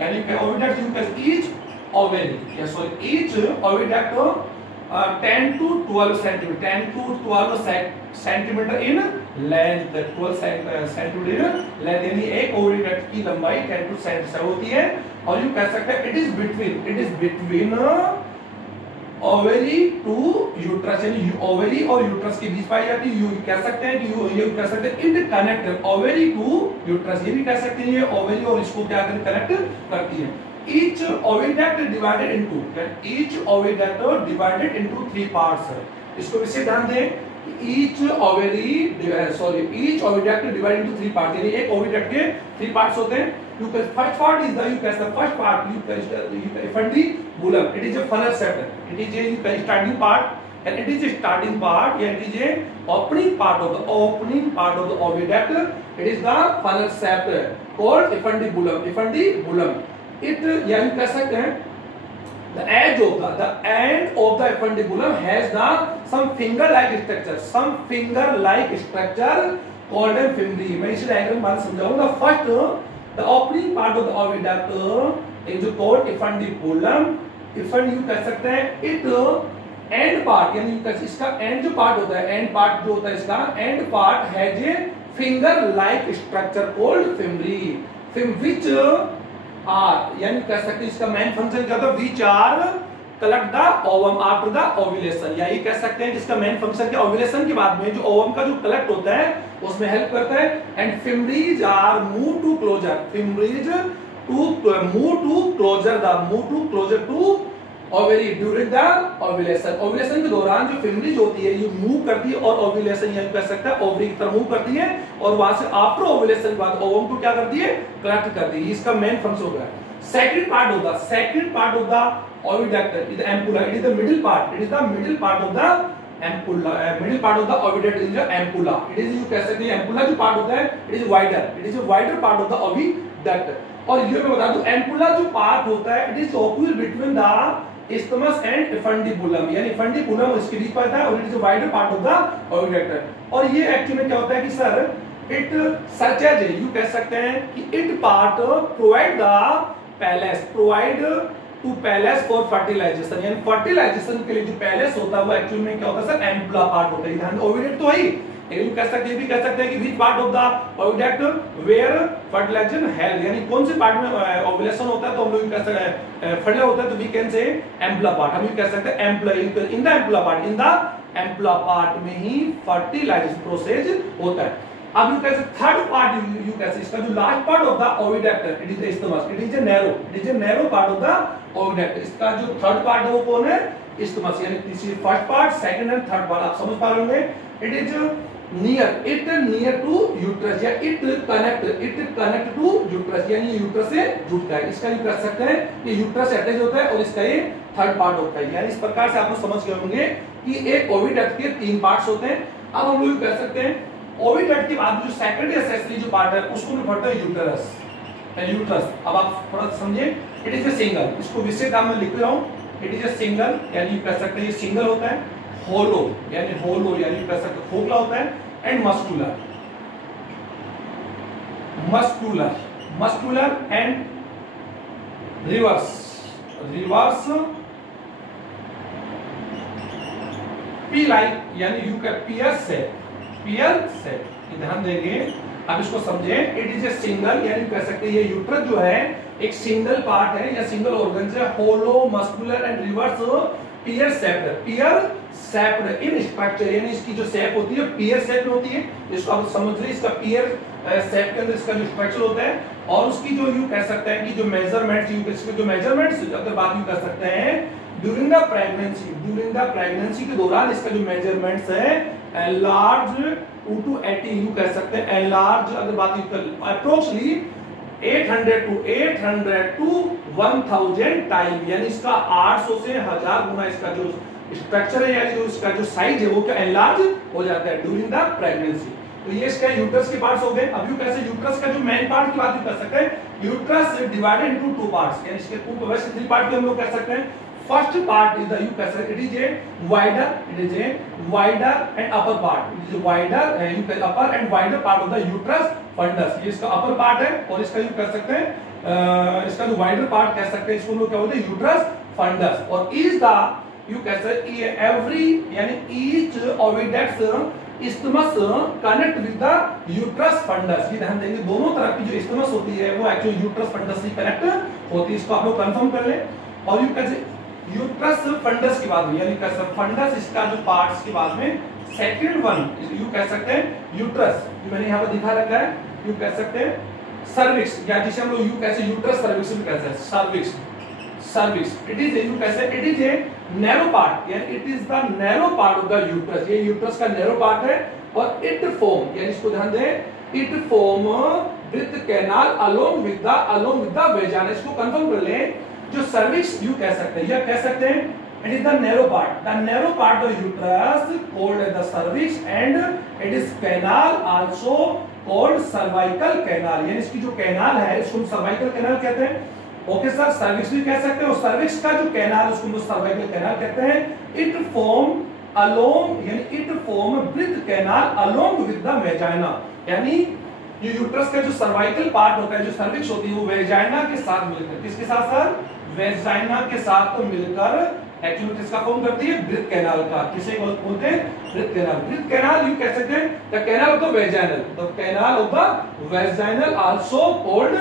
यानी कि oviduct you can each ovary, each oviduct 10 to 12 centimeter in length, 12 centimeter in length, यानी एक oviduct की लंबाई 10 to 7 होती है। और यू कह सकते हैं it is between ovary to uterus, यानी ओवरी और यूट्रस के बीच पाई जाती है। यू कह सकते हैं कि ये कह सकते हैं it connect ovary to uterus, ये भी कह सकते हैं ये ओवरी और इसको क्या कनेक्ट करती है। Each oviduct divided into 3 parts. इसको विशेष ध्यान दें, each oviduct divided into 3 parts, यानी एक ओविडक्ट के 3 पार्ट्स होते हैं। First part is the fundibulum. It is a funnel septum. It is a starting part, and it is a starting part. Yeah, it is a opening part of the oviduct. It is the funnel septum called effundibulum. It, yeah, you कह सकते हैं, the end of the effundibulum has some finger-like structure called a fimbriae। मैं इसी diagram बात समझाऊंगा। First, the opening part of the oviduct is called effundibulum। effund you कह सकते हैं, it end part, यानी इसका end जो part होता है, end part जो होता है इसका end part has a finger like structure called fimbriae, which are, यानी कह सकते हैं इसका main function क्या होता है, which are collect the ovum after the ovulation। यही कह सकते हैं जिसका मेन फंक्शन क्या, ओव्यूलेशन के बाद में जो ओवम का जो कलेक्ट होता है उसमें हेल्प करता है। And fimbriae are move to closer to ovary during the ovulation. Ovulation के दौरान जो फिम्ब्रीज होती है ये मूव करती है और ओव्यूलेशन यही कह सकता है ओवरी की तरफ मूव करती है, और वहां से आफ्टर ओव्यूलेशन के बाद ओवम को क्या करती है, कलेक्ट करती है। इसका मेन फंक्शन होगा। Second part of the oviduct is the ampulla। It is the middle part of the ampulla, oviduct is the ampulla। It is, you कह सकते हैं ampulla जो पार्ट होता है, it is a wider part of the oviduct। और ये मैं बता दूं, ampulla जो पार्ट होता है, it is occur between the isthmus and effundibulum, यानी effundibulum इसके बीच पड़ता है, और it is a wider part of the oviduct। और ये एक्चुअली क्या होता है कि sir it such as, you कह सकते हैं कि it part provide to place for fertilization, यानी फर्टिलाइजेशन के लिए जो पैलेस होता है वो एक्चुअली में क्या होता है सर, एम्पुला पार्ट होता है। ध्यान, ओविडक्ट तो है ही, लेकिन कह सकते हैं, भी कह सकते हैं कि which part of the oviduct where fertilization held, यानी कौन से पार्ट में ओव्यूलेशन होता है, तो हम लोग कह सकते हैं फर्टिलाइजेशन होता है, तो we can say ampulla part. हम कह सकते हैं ampulla, in the ampulla part में ही फर्टिलाइजेशन प्रोसेस होता है। अब यू कैसे थर्ड पार्ट, यू कैसे इसका जो last part of the oviduct, it is the isthmus, it is a narrow part of the oviduct. इसका जो थर्ड पार्ट है वो कौन है? इस्थमस, यानी तीसरी first part, second and third part आप समझ पा रहे होंगे। It is near to uterus, या इट कनेक्ट टू यूट्रस, यानी यूट्रस से जुड़ता है। इसका यूज कर सकते हैं कि यूट्रस अटैच होता है और इसका ये थर्ड पार्ट होता है। यानी इस प्रकार से आप लोग समझ गए होंगे कि एक ओविडक्ट के 3 पार्ट्स होते हैं। अब हम लोग कह सकते हैं ओविडक्ट के बाद जो सेकेंडरी एक्सेसरी जो पार्ट है उसको हम पढ़ते हैं यूट्रस। यूट्रस अब आप थोड़ा समझिए, इट इज ए सिंगल, इसको विशेष नाम में लिख रहा हूं, इट इज ए सिंगल, यानी कह सकते हैं ये सिंगल होता है, होलो यानी कह सकते हैं खोखला होता है, and muscular and reverse P like, यानी यू कैन पियर सेट। ध्यान देंगे, अब इसको समझे। इट इज ए सिंगल, यानी कह सकते हैं ये यूट्रस जो है एक सिंगल पार्ट है या सिंगल ऑर्गन है, hollow muscular and reverse pear shaped in structure, यानी इसकी जो शेप होती है पियर शेप होती है। इसको आप समझ लीजिए, इसका पियर शेप के अंदर इसका जो स्ट्रक्चर होता है, और उसकी जो यू कह सकते हैं कि जो मेजरमेंट्स अगर बात यू कर सकते हैं ड्यूरिंग द प्रेगनेंसी के दौरान इसका जो मेजरमेंट्स है एनलार्ज 2 to 18 यू कह सकते हैं, एनलार्ज अगर बात यू कर अप्रोक्सीमेटली 800 to 1000 टाइम, यानी इसका 800 से 1000 गुना इसका जो स्ट्रक्चर है, यानी जो इसका जो साइज है वो क्या एनलार्ज हो जाता है ड्यूरिंग द प्रेगनेंसी। तो ये इसका यूट्रस के पार्ट्स हो गए। अब यू कैसे यूट्रस का जो मेन पार्ट की बात कर सकते हैं, यूट्रस डिवाइडेड इनटू 2 पार्ट्स, यानी इसके 3 पार्ट भी हम लोग कह सकते हैं। First part is the you कह सकते, it is a wider and upper part, it is wider you can upper and wider part of the uterus fundus, ये इसका अपर पार्ट है, और इसका यू कह सकते हैं इसका जो वाइडर पार्ट कह सकते हैं इसको लोग क्या बोलते हैं यूट्रस फंडस। और इज द यू कह सकते एवरी, यानी each oviduct isthmus connect with the uterus fundus. ये ध्यान देंगे, दोनों तरफ की जो इस्थमस होती है वो एक्चुअली यूट्रस फंडस से कनेक्ट होती है, इसको आप लोग कंफर्म कर लें। और यू कैसे यूट्रस फंडस की बात हुई, यानी कैसे फंडस इसका जो पार्ट्स के बाद में सेकंड वन यू कह सकते हैं यूट्रस, मैंने यहाँ पर दिखा रखा है, यू कह सकते हैं सर्विक्स, या जिसे हम लोग यू कैसे यूट्रस सर्विक्स भी कहते हैं, सर्विक्स इट इज यू कैसे it is a narrow part, यानी it is the narrow part of the uterus, ये यूट्रस का नैरो पार्ट है। और इट फॉर्म, यानी इसको ध्यान दें, it form birth canal along with the vagina, इसको कंफर्म कर लें। जो सर्विक्स यू कह सकते हैं या कह सकते हैं it is the narrow part of uterus called the cervix, and it is canal also called cervical canal, यानी इसकी जो कैनाल है इसको हम सर्वाइकल कैनाल कहते हैं। ओके सर, सर्विक्स भी कह सकते हैं, और सर्विक्स का जो कैनाल उसको हम सर्वाइकल कैनाल कहते हैं। इट फॉर्म अलोंग, यानी it form birth canal along with the vagina, यानी जो यूट्रस का जो सर्वाइकल पार्ट होता है, जो सर्विक्स होती है वो वेजाइना के साथ मिलकर, किसके साथ सर? वेजाइना के साथ तो मिलकर एक्चुअली किसका फॉर्म करती है? ब्रीथ कैनाल का। किसे बोलते हैं? ब्रीथ कैनाल यू कह सकते हैं the canal of the vaginal, the canal of the vaginal also called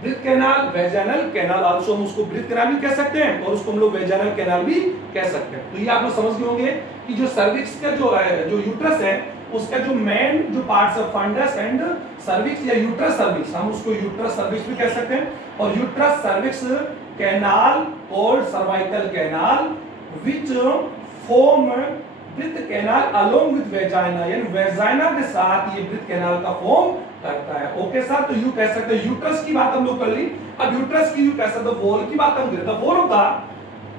birth canal, vaginal canal also, हम उसको ब्रीथ कैनाल भी कह सकते हैं और उसको हम लोग वेजाइनल कैनाल भी कह सकते हैं। तो ये आप लोग समझ गए होंगे कि जो सर्विक्स का जो यूट्रस है उसका जो मेन जो parts of fundus and cervix या यूट्रस सर्विक्स, हम उसको यूट्रस सर्विक्स भी कह सकते हैं। और uterus cervix canal called cervical canal which form birth canal along with vagina, यानी वेजाइना के साथ ये ब्रीथ कैनाल का फॉर्म करता है। ओके सर, तो यू कह सकते हैं यूट्रस की बात हम लोग कर ली। अब यूट्रस की यू कह सकते हैं वॉल की बात हम करें, the wall of the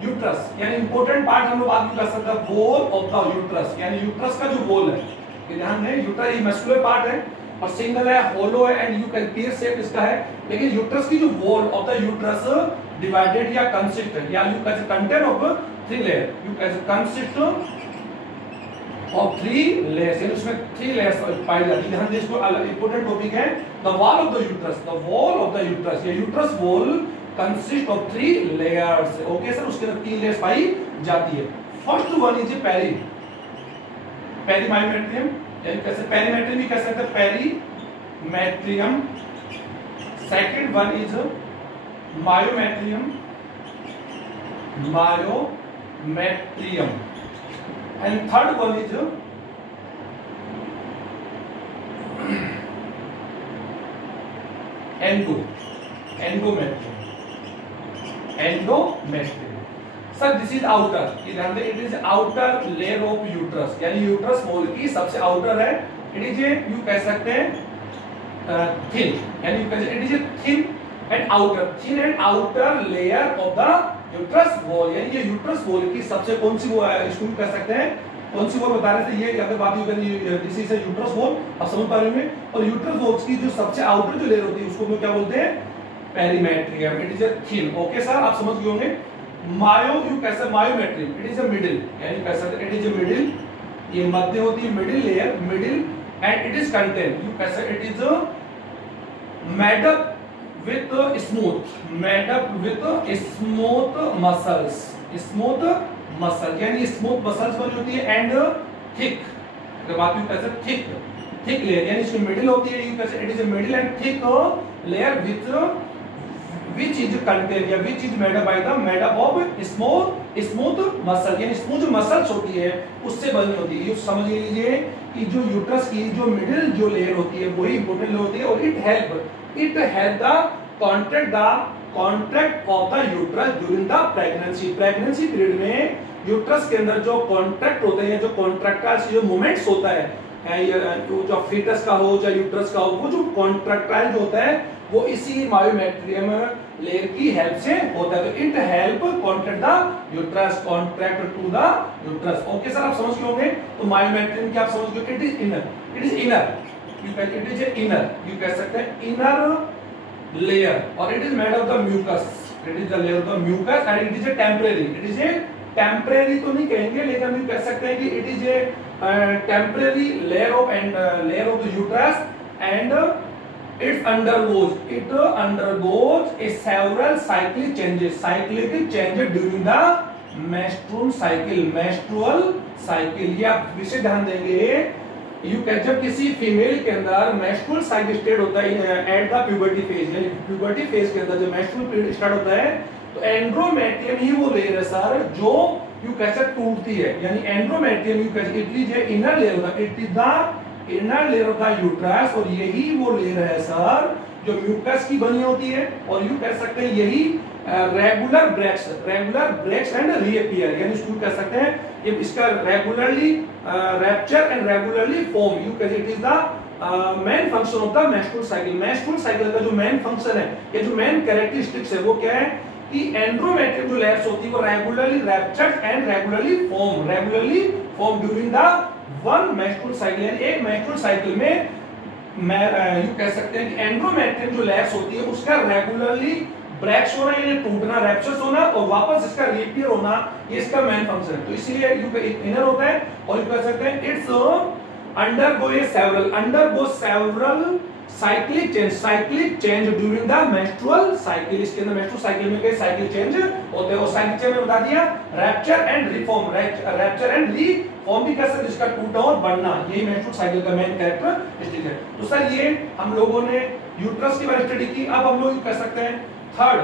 uterus, यानी इंपॉर्टेंट पार्ट हम लोग बात कर सकते हैं वॉल ऑफ द यूट्रस, यानी यूट्रस का जो वॉल है, ध्यान दें यूट्रस ये मस्कुलर पार्ट है और सिंगल है, होलो है and you can peer shape इसका है। लेकिन यूट्रस की जो wall of the uterus divided या कंसिस्ट, या you can contain of 3 layer, you can consist of 3 layers, यानी उसमें 3 लेयर्स पाई जाती है। ध्यान दें, इसको इंपॉर्टेंट टॉपिक है the wall of the uterus, the wall of the uterus, ये uterus wall consist of 3 layers. Okay sir, उसके अंदर 3 लेयर्स पाई जाती है। फर्स्ट वन इज पेरीमायोमेट्रियम, यानी कैसे पेरीमेट्रियम भी कह सकते हैं, perimetrium. Second one is myometrium, and third one is endometrium. Endometrium. Sir this is outer, ये ध्यान दें, it is outer layer of uterus, यानी यूट्रस वॉल की सबसे आउटर है। इट इज ए, यू कह सकते हैं थिन, यानी you can it is a thin and outer layer of the uterus wall, यानी ये यूट्रस वॉल की सबसे कौन सी वो है, इसको कह सकते हैं कौन सी वॉल बता रहे थे, ये अगर बात दिस इज यूट्रस वॉल, आप समझ पा रहे होंगे। और यूट्रस वॉल की जो सबसे आउटर जो लेयर होती है उसको हम क्या बोलते हैं, perimetrium. It is a thin, okay sir, आप समझ गए होंगे। मायो, यू कह सकते myometrium, it is a middle, यानी कह सकते इट इज अ मिडिल, ये मध्य होती है middle layer, middle, and it is contain, you कह सकते it is made up with smooth muscles, smooth muscle, यानी स्मूथ मसल्स बनी होती है, एंड थिक, अगर बात यू कह सकते थिक लेयर, यानी इसकी मिडिल होती है, यू कह सकते it is a middle and thick layer with which is contain या which is made up of smooth muscle, यानी स्मूथ जो मसल्स होती है उससे बनी होती है। ये समझ लीजिए कि जो यूट्रस की जो मिडिल जो लेयर होती है वही इंपॉर्टेंट लेयर होती है, और it help the contract of the uterus during the pregnancy period में यूट्रस के अंदर जो कॉन्ट्रैक्ट होते हैं, जो कॉन्ट्रैक्टाइल जो मूवमेंट्स होता है, जो फीटस का हो चाहे यूट्रस का हो, वो जो कॉन्ट्रैक्टाइल जो होता है वो इसी मायोमेट्रियम लेयर की हेल्प से होता है। तो it help contract the uterus, contract to the uterus. Okay sir, आप समझ गए होंगे। तो मायोमेट्रियम की आप समझ गए, it is inner, it is inner, you कह सकते हैं इनर लेयर, और it is made of the mucus, it is the layer of the mucus, and it is a temporary तो नहीं कहेंगे, लेकिन हम कह सकते हैं कि it is a temporary layer of the uterus, and it undergoes a several cyclic changes during the menstrual cycle। ये आप विशेष ध्यान देंगे, यू कैन जब किसी फीमेल के अंदर मेंस्ट्रुअल साइकिल स्टेट होता है एट द प्यूबर्टी फेज, यानी प्यूबर्टी फेज के अंदर जब मेंस्ट्रुअल पीरियड स्टार्ट होता है, तो एंड्रोमेट्रियम ही वो लेयर है सर जो यू कैसे टूटती है, यानी एंड्रोमेट्रियम यू कैसे इट इज इनर लेयर होता है, it is the inner layer of the uterus, और यही वो लेयर है सर जो म्यूकस की बनी होती है, और यू कह सकते हैं यही रेगुलर ब्रेक्स एंड रीअपीयर, यानी इसको कह सकते हैं ये इसका regularly rapture and regularly form, you can it is the main function of the menstrual cycle का जो मेन फंक्शन है, ये जो मेन कैरेक्टरिस्टिक्स है वो क्या है कि एंड्रोमेट्रियम जो लेयर्स होती है वो regularly raptured and regularly form during the one menstrual cycle, यानी एक मेंस्ट्रुअल साइकिल में यू कह सकते हैं कि एंड्रोमेट्रियम जो लेयर्स होती है उसका रेगुलरली ब्रेक्स होना, यानी टूटना, रैप्चर्स होना, और वापस इसका रिपेयर होना, ये इसका मेन फंक्शन है। तो इसीलिए यू इनर होता है, और यू कह सकते हैं it's undergo several cyclic change during the menstrual cycle। इसके अंदर menstrual cycle में कई cycle change होते हैं, और cycle change में बता दिया rapture and reform भी कर सकते, जिसका टूटना और बढ़ना, यही menstrual cycle का मेन कैरेक्टरिस्टिक है। तो सर ये हम लोगों ने यूट्रस की बारे में स्टडी की। अब हम लोग कह सकते हैं third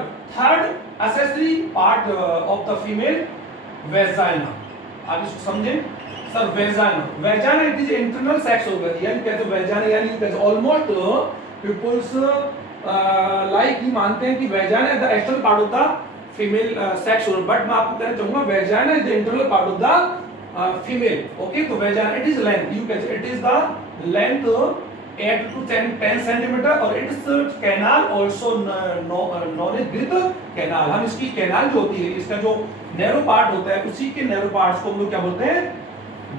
accessory part of the female vagina। आप इसको समझें sir, वेजाना it is internal sex organ, यानी कहते हैं वेजाना, यानी कहते हैं ऑलमोस्ट पीपल्स लाइक ये मानते हैं कि vagina is the external part of the female sex organ, but मैं आपको कहना चाहूंगा vagina is the internal part of the female. Okay, तो vagina it is length, you can it is the length 8 to 10 centimetre, और it's canal also known as birth canal. हम इसकी canal जो होती है, इसका जो नैरो पार्ट होता है, उसी के नैरो पार्ट्स को हम लोग क्या बोलते हैं,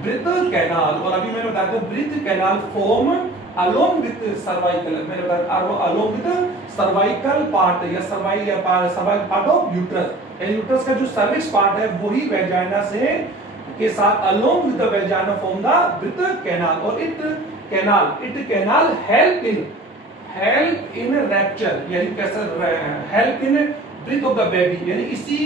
ब्रीथ कैनाल। और अभी मैंने बताया था birth canal form along with cervical, मैंने बताया अलोंग विद सर्वाइकल पार्ट या सर्वाइकल पार्ट ऑफ यूट्रस, यानी यूट्रस का जो सर्विक्स पार्ट है वही वेजाइना से के साथ along with the vagina form the birth canal, और it canal help in rupture, यानी कैसे help in birth of the baby, यानी इसी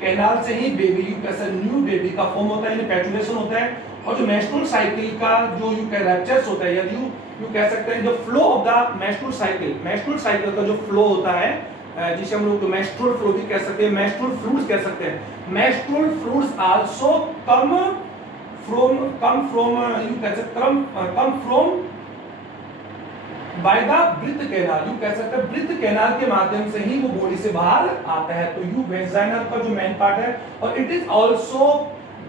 कैनाल से ही बेबी कैसे न्यू बेबी का फॉर्म होता है, यानी पैचुलेशन होता है। और जो मेंस्ट्रुअल साइकिल का जो रैप्चर्स होता है, या यू कह सकते हैं जो flow of the menstrual cycle का जो फ्लो होता है, जिसे हम लोग मेंस्ट्रुअल फ्लो भी कह सकते हैं, मेंस्ट्रुअल फ्लूइड्स कह सकते हैं। Menstrual fluids also come from you कह सकते come from by the birth canal, you कह सकते हैं ब्रीथ कैनाल के माध्यम से ही वो बॉडी से बाहर आता है। तो यू वेजाइना का जो मेन पार्ट है, और it is also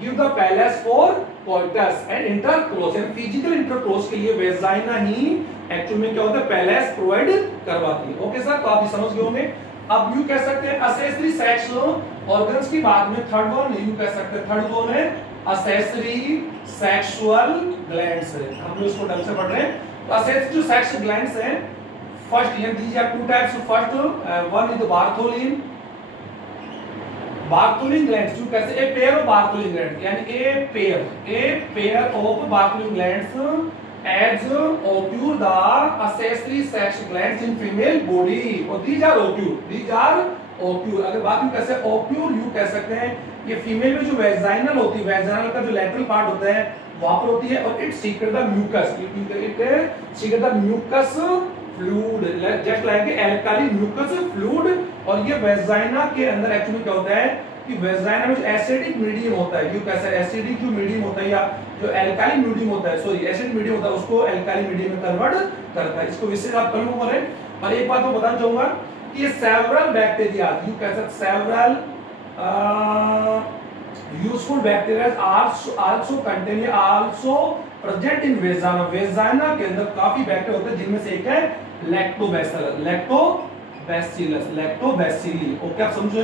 give the palace for coitus and intercourse, and physical intercourse के लिए वेजाइना ही एक्चुअली में क्या होता है, पैलेस प्रोवाइड करवाती है। ओके सर, तो आप ये समझ गए होंगे। अब यू कह सकते हैं असेसरी सेक्स ऑर्गन्स की बात में थर्ड वन यू कह सकते हैं, थर्ड वन है असेसरी सेक्सुअल ग्लैंड्स। हम लोग इसको ढंग से पढ़ रहे हैं। असेसरी जो सेक्स ग्लैंड्स हैं, फर्स्ट ये these are two types. First one is the Bartholin, Bartholin glands, you कैसे a pair of Bartholin glands, यानी a pair of Bartholin glands as occur the accessory sex glands in female body, और these are occur। अगर बात you कैसे occur you कह सकते हैं, ये फीमेल में जो वेजाइनल होती है, वेजाइनल का जो लैटरल पार्ट होता है वहां पर होती है, और it secret the mucus, it secret the mucus fluid just like alkali mucus fluid. और ये वेजाइना के अंदर एक्चुअली क्या होता है कि वेजाइना में जो एसिडिक मीडियम होता है, यू कैसे एसिडिक जो मीडियम होता है या जो एल्काली मीडियम होता है, सॉरी एसिड मीडियम होता है, उसको एल्काली मीडियम में कन्वर्ट करता है। इसको विशेष आप कल में करें। और एक बात मैं बताना चाहूंगा कि ये सेवरल बैक्टीरिया, यू कैसे several useful bacteria also contain, also present in vagina. Vagina के अंदर काफी बैक्टीरिया होते हैं, जिनमें से एक है लैक्टोबैसिलस, लैक्टोबैसिली। ओके, आप समझो।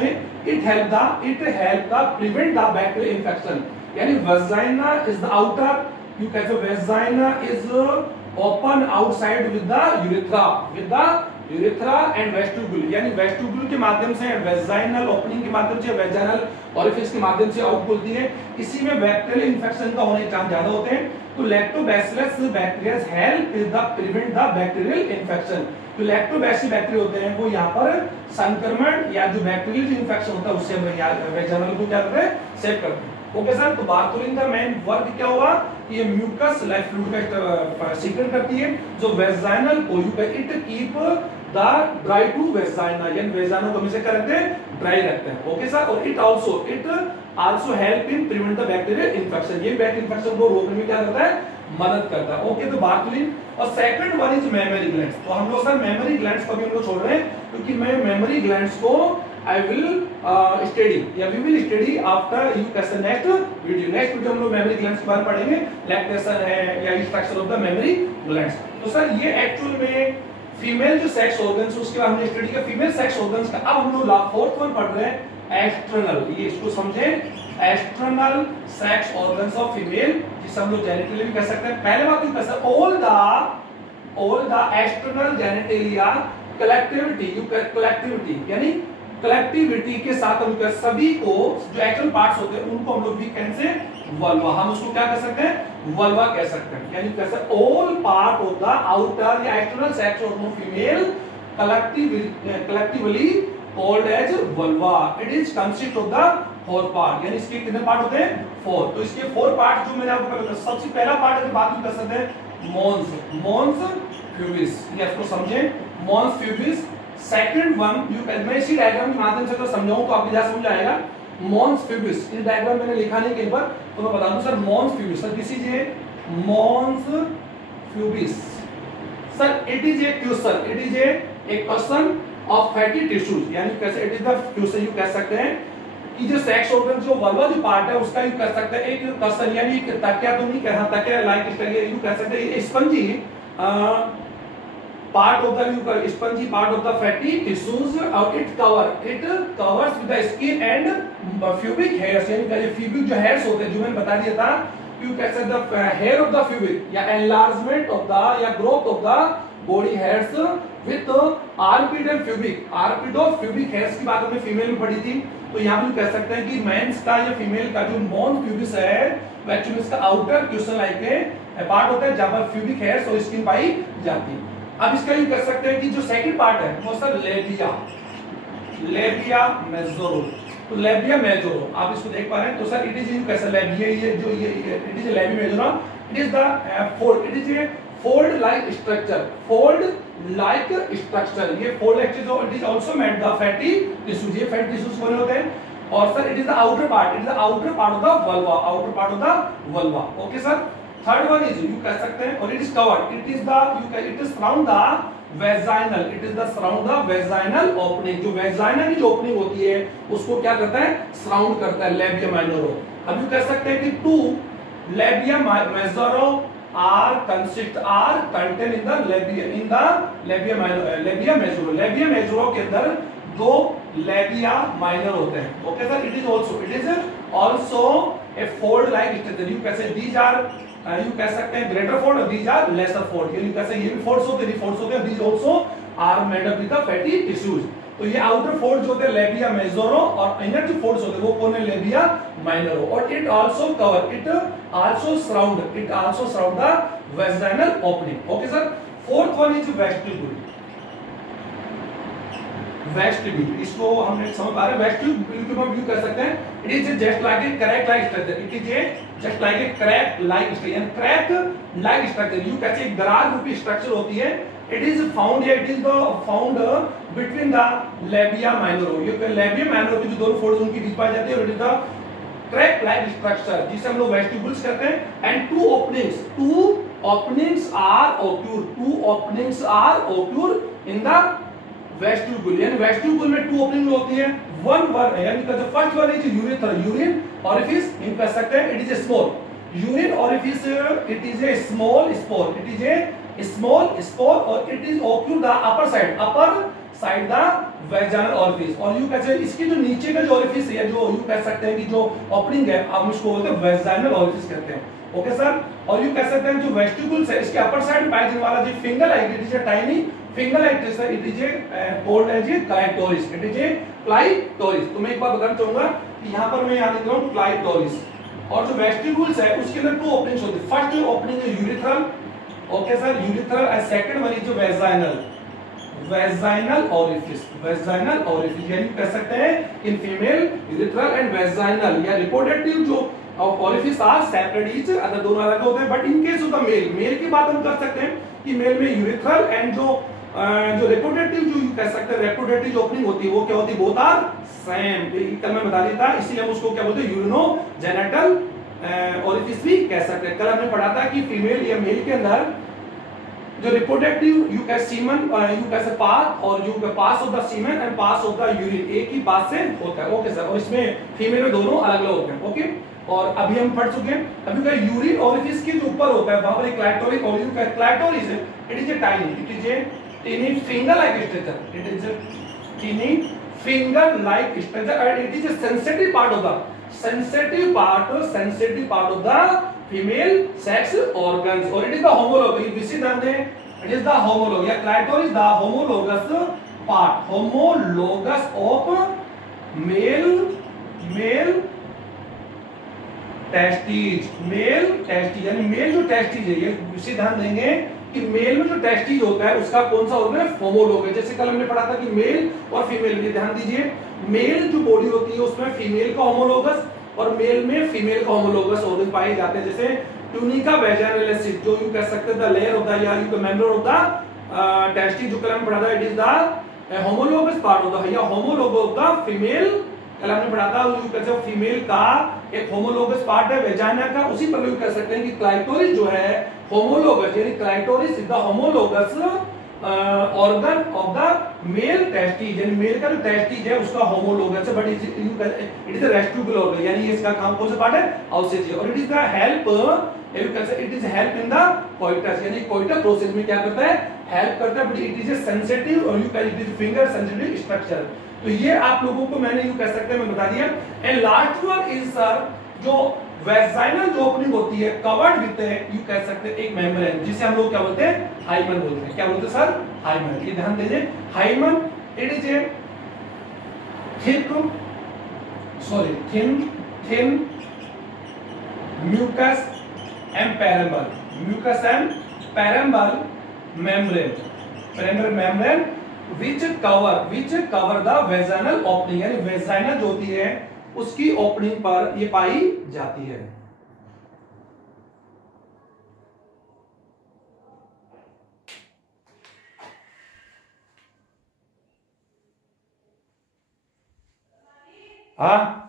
It help the prevent the bacterial infection, यानी vagina is the outer, you कैसे vagina is open outside with the urethra and vestibule, यानी वेस्टिब्यूल के माध्यम से, वेजाइनल ओपनिंग के माध्यम से, वेजाइनल ओरिफिस के माध्यम से आउट खुलती है। इसी में बैक्टीरियल इन्फेक्शन का होने के चांस ज्यादा होते हैं। तो lactobacillus bacteria help in the prevent the bacterial infection. जो लैक्टोबैसिल बैक्टीरिया होते हैं वो यहाँ पर संक्रमण या जो बैक्टीरियल इन्फेक्शन होता है उससे वेजाइनल को क्या करते हैं, सेव करते हैं। ओके सर, तो बार्थोलिन का मेन वर्क क्या हुआ, ये म्यूकस लाइक फ्लूइड का सीक्रेट करती है, जो वेजाइनल को it keep the dry to vagina, यानी वेजाइना को हमेशा क्या रखते हैं, ड्राई रखते हैं। ओके सर, और it also help in prevent the bacterial infection, ये बैक्टीरियल इन्फेक्शन को रोकने में क्या करता है, मदद करता है। ओके, तो बार्थोलिन। और second one is mammary glands. तो हम लोग सर मेमोरी ग्लैंड्स को भी हम लोग छोड़ रहे हैं, क्योंकि मैं मेमोरी ग्लैंड्स को I will study या we will study after you कैसे next वीडियो हम लोग मेमोरी ग्लैंड्स के बारे में पढ़ेंगे, लैक्टेशन है या structure of the mammary glands. तो सर ये एक्चुअल में फीमेल जो सेक्स ऑर्गन्स, उसके बाद हमने स्टडी किया फीमेल सेक्स ऑर्गन्स का। अब हम लोग फोर्थ वन पढ़ रहे हैं एक्सटर्नल, ये इसको समझे, external sex organs of female, जिसे हम लोग जेनिटली भी कह सकते हैं। पहले बात यू कह सकते all the external genitalia collectivity, यानी कलेक्टिविटी के साथ हम सभी को जो एक्चुअल पार्ट्स होते हैं उनको हम लोग भी कैसे वल्वा, हम उसको क्या कह सकते हैं, वल्वा कह सकते हैं। यानी कैसे all part of the outer या external sex of female collectively called as vulva. It is consist of the 4 part, यानी इसके कितने पार्ट होते हैं, 4। तो इसके 4 पार्ट जो मैंने आपको बताया, सबसे पहला पार्ट अगर बात कर सकते हैं मॉन्स फ्यूबिस, ये आपको समझे, मॉन्स फ्यूबिस। सेकंड वन मैं इसी डायग्राम के माध्यम से तो समझाऊं तो आपको ज्यादा समझ आएगा। मॉन्स फ्यूबिस, इस डायग्राम मैंने लिखा नहीं कहीं पर, तो मैं बता दूं sir mons pubis, sir this is a mons pubis. Sir it is a cushion, it is a cushion of fatty tissues, यानी कैसे it is the cushion, you कह सकते हैं कि जो सेक्स ऑर्गन जो वल्वा जो पार्ट है उसका यू कह सकते हैं एक क्वेश्चन, यानी तकिया तो नहीं कह रहा, तकिया लाइक यू कह सकते हैं spongy part of the spongy part of the fatty tissues, it covers with the skin and pubic hairs, यानी कि pubic जो hairs होते हैं, जो मैंने बता दिया था, you can say the hair of the pubic या enlargement of the या growth of the body hairs with armpit and pubic hairs की बात हमने फीमेल में पढ़ी थी। तो यहाँ पे कह सकते हैं कि मेंस का या फीमेल का जो मॉन्स प्यूबिस है वो एक्चुअली इसका आउटर क्वेश्चन लाइक है पार्ट होता है जहाँ पर pubic hairs और स्किन पाई जाती है। अब इसका यूं कह सकते हैं कि जो सेकंड पार्ट है वो सर लेबिया मेजोरो। तो लेबिया मेजोरो आप इसको देख पा रहे हैं। तो सर इट इज यूं कैसा लेबिया, ये जो ये it is labia majora, it is the fold, it is a fold like structure, ये fold actually it is also made the fatty tissues, ये फैटी टिश्यूज बने होते हैं। और sir it is the outer part, it is the outer part of the vulva, outer part of the vulva. Okay sir, third one is you कह सकते हैं और it is covered, it is the it is surround the vaginal, it is the surround the vaginal opening, जो vagina की जो opening होती है उसको क्या करता है, सराउंड करता है लेबिया माइनोरो। अब यू कह सकते हैं कि two labia majora are contain in the labia minora, labia majora के अंदर दो लेबिया माइनर होते हैं। Okay sir, it is also a fold like structure, you कैसे दीज आर यू कह सकते हैं ग्रेटर फोल्ड और दीज आर लेसर फोल्ड, यानी कैसे ये भी फोल्ड्स होते हैं, फोल्ड्स होते हैं, these also are made up with the fatty tissues. तो ये आउटर फोल्ड जो होते हैं लेबिया मेजोरो और इनर जो फोल्ड्स होते हैं वो कौन है, लेबिया माइनरो। और it also cover, it also surround the vaginal opening. Okay sir, fourth one is vestibule, vestibule इसको हमने समझ पा रहे हैं। वेस्टिब्यूल को हम यू कर सकते हैं, it is just like a crack like structure, it is just like a crack like structure, यानी क्रैक लाइक स्ट्रक्चर, यू कैसे एक दरार रूपी स्ट्रक्चर होती है। It is found, it is found between the labia minora, ये labia माइनरो के जो दोनों फोल्ड्स उनके बीच पाई जाती है, और it is the crack like structure जिसे हम लोग वेस्टिब्यूल्स कहते हैं। And two openings are occur in the vestibule, यानी वेस्टिब्यूल में टू ओपनिंग होती है, वन यानी कि जो first one is urethra, urine orifice, इन कह सकते हैं it is a small urine orifice, it is a small spore, it is a small spore और it is occur the upper side the vaginal orifice. और you कैसे इसकी जो नीचे का जो ओरिफिस है, जो यू कह सकते हैं कि जो ओपनिंग है, हम इसको बोलते हैं वेजाइनल ओरिफिस कहते हैं। ओके सर, और यू कह सकते हैं जो वेस्टिब्यूल्स है इसके अपर साइड पाए जाने वाला जो फिंगर है, it is a tiny finger like this, it is a called as a clitoris, it is a clitoris. तो मैं एक बार बताना चाहूंगा कि यहां पर मैं यहां लिख रहा हूं क्लाइटोरिस, और जो वेस्टिब्यूल्स है उसके अंदर टू ओपनिंग्स होती है। फर्स्ट जो ओपनिंग है urethral, okay sir, urethral, and second one is जो वेजाइनल ओरिफिस, यानी कह सकते हैं in female urethral and vaginal या रिप्रोडक्टिव जो orifice are separate each other, दोनों अलग होते हैं। But in case of the male की बात हम कर सकते हैं कि मेल में यूरिथ्रल एंड जो रिप्रोडक्टिव जो कह सकते हैं रिप्रोडक्टिव जो ओपनिंग होती है वो क्या होती है, बोथ आर सेम। कल मैं बता दिया था, इसीलिए हम उसको क्या बोलते हैं, यूरिनोजेनिटल ओरिफिस भी कह सकते हैं। कल हमने पढ़ा था कि फीमेल या मेल के अंदर जो reproductive you can semen you कैसे पास और you can pass of the semen and pass of the urine एक ही बात से होता है। ओके सर, और इसमें फीमेल में दोनों अलग अलग होते हैं। ओके, और अभी हम पढ़ चुके हैं, अभी का यूरिन ओरिफिस के जो ऊपर होता है वहां पर एक क्लाइटोरिस और यू कैन क्लाइटोरिस है, it is a tiny, it is a tiny finger like structure, it is a tiny finger like structure and it is a sensitive part of the female sex organs, और it is the homolog, ये विशेष ध्यान दें, it is the homolog या clitoris the homologous part, homologous of male testes, यानी male जो testes है, ये विशेष ध्यान देंगे कि मेल में जो टेस्टिज होता है उसका कौन सा ऑर्गन है, होमोलोग है। जैसे कल हमने पढ़ा था कि मेल और फीमेल, ये ध्यान दीजिए, मेल जो बॉडी होती है उसमें फीमेल का होमोलोगस और मेल में फीमेल का होमोलोगस ऑर्गन पाए जाते हैं। जैसे ट्यूनिका वेजाइनलिस, जो यू कह सकते हैं द लेयर ऑफ द या you member of the testes, जो कल हमने पढ़ा था, it is the homologous part of the या होमोलोग ऑफ द फीमेल। कल हमने पढ़ा था यू कहते हैं फीमेल का एक होमोलोगस पार्ट है वेजाइना का, उसी पर यू कह सकते हैं कि क्लाइटोरिस जो है होमोलोगस, यानी clitoris is the homologous organ of the male testes, यानी मेल का जो टेस्टिज है उसका होमोलोगस है, but it is a vestibule organ, यानी इसका काम कौन सा पार्ट है, अवशेष है। और it is the help, you can say it is help in the coitus, यानी कोइटस प्रोसेस में क्या करता है, हेल्प करता है, but it is a sensitive और you can it is finger sensitive structure. तो ये आप लोगों को मैंने यू कह सकते हैं मैं बता दिया। And last one is sir जो वेजाइनल जो ओपनिंग होती है कवर्ड विद यू कह सकते हैं एक मेम्ब्रेन, जिसे हम लोग क्या बोलते हैं, हाइमन बोलते हैं। क्या बोलते हैं सर, हाइमन। ये ध्यान दीजिए, hymen it is a thin mucous and permeable membrane which cover the vaginal opening, यानी वेजाइना जो होती है उसकी ओपनिंग पर ये पाई जाती है। हाँ